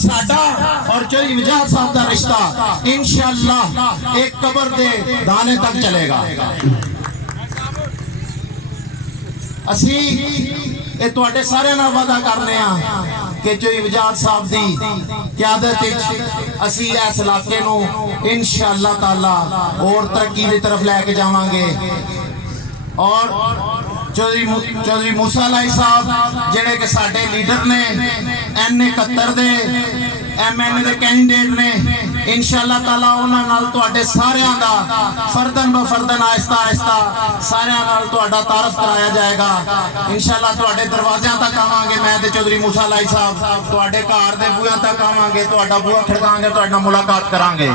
साडा और चौधरी वजाद साहब का रिश्ता इंशाअल्लाह एक कबर दे दाने तक चलेगा। असी ये तुहाडे सारे नाल वादा करने कि चौधरी वजाद साहब की क़यादत असी इस इलाके नूं इंशाअल्लाह ताला और तरक्की की तरफ लैके जावांगे। और चौधरी मूसा लाई साहब जिहड़े कि साडे लीडर ने N71 दे MN दे कैंडिडेट ने इंशाअल्लाह ताला उन्हां नाल तुहाडे सारियां दा फर्दन ब फर्दन आहिस्ता आहिस्ता सारियां नाल तुहाडा तारफ कराया जाएगा। इंशाअल्लाह तुहाडे दरवाज़ियां तक आवांगे। मैं ते चौधरी मूसा लाई साहब तुहाडे घर दे बूहियां तक आवांगे, तुहाडा बूहा खड़कांगे, तुहाडे नाल मुलाकात करांगे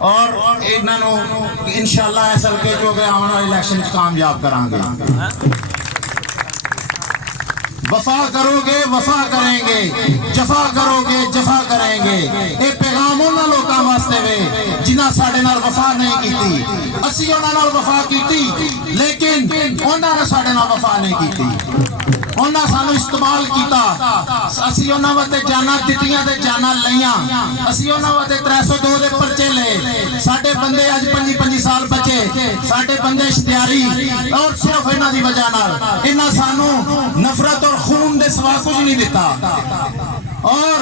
और इन्हों इंशाअल्लाह इस हल्के चो के आने वाले इलेक्शन कामयाब करांगे। वफा करोगे वफा करेंगे, जफा करोगे जफा करेंगे। ये पैगाम उन्हां लोकां वास्ते वे जिन्हां साडे नाल वफा नहीं कीती। असीं उन्हां नाल वफा कीती लेकिन उन्हां ने साडे नाल वफा नहीं कीती। उन्हां सानू इस्तेमाल किया, असीं उन्हां वास्ते जाना दित्तियां ते जाना लईयां। असीं उन्हां वास्ते 302 दे पर्चे ले। साडे बंदे अज 25 साल बचे, साडे बंदे इश्तिहारी और सिर्फ इन्हां दी वजह नाल इन्हां सानू नफरत और खून दे सिवा कुछ नहीं दिता। और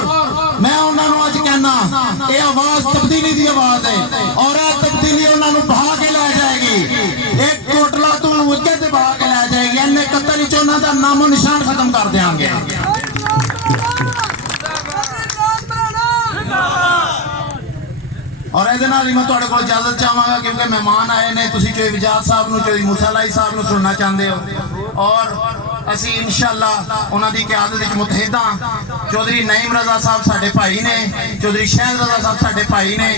मैं उन्हां नू अज कहना ये आवाज तब्दीली दी आवाज है और यह तब्दीली उन्हां नू बहा के लै जाएगी। एक कोटला तू उगे ते बहा के लै जाएगी। N71 च उन्हां दा नामो निशान खत्म कर देंगे। और ये मैं तुहाडे कोल इजाजत चाहांगा क्योंकि मेहमान आए ने। तुसीं चौधरी वजाद साहब नूं, चौधरी मूसा लाई साहब नूं सुनना चाहते हो और असी इंशाअल्लाह उन्हां दी क़यादत विच मुतहिद हां। चौधरी नईम रजा साहब साडे भाई ने, चौधरी शहद रजा साहब साडे भाई ने।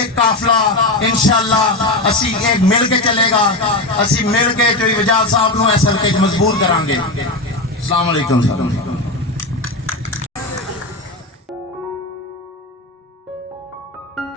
एक काफला इंशाअल्लाह असी एक मिल के चलेगा। असी मिल के चौधरी वजाद साहब नूं इस हल्के च मजबूर करांगे। अस्सलाम वालेकुम।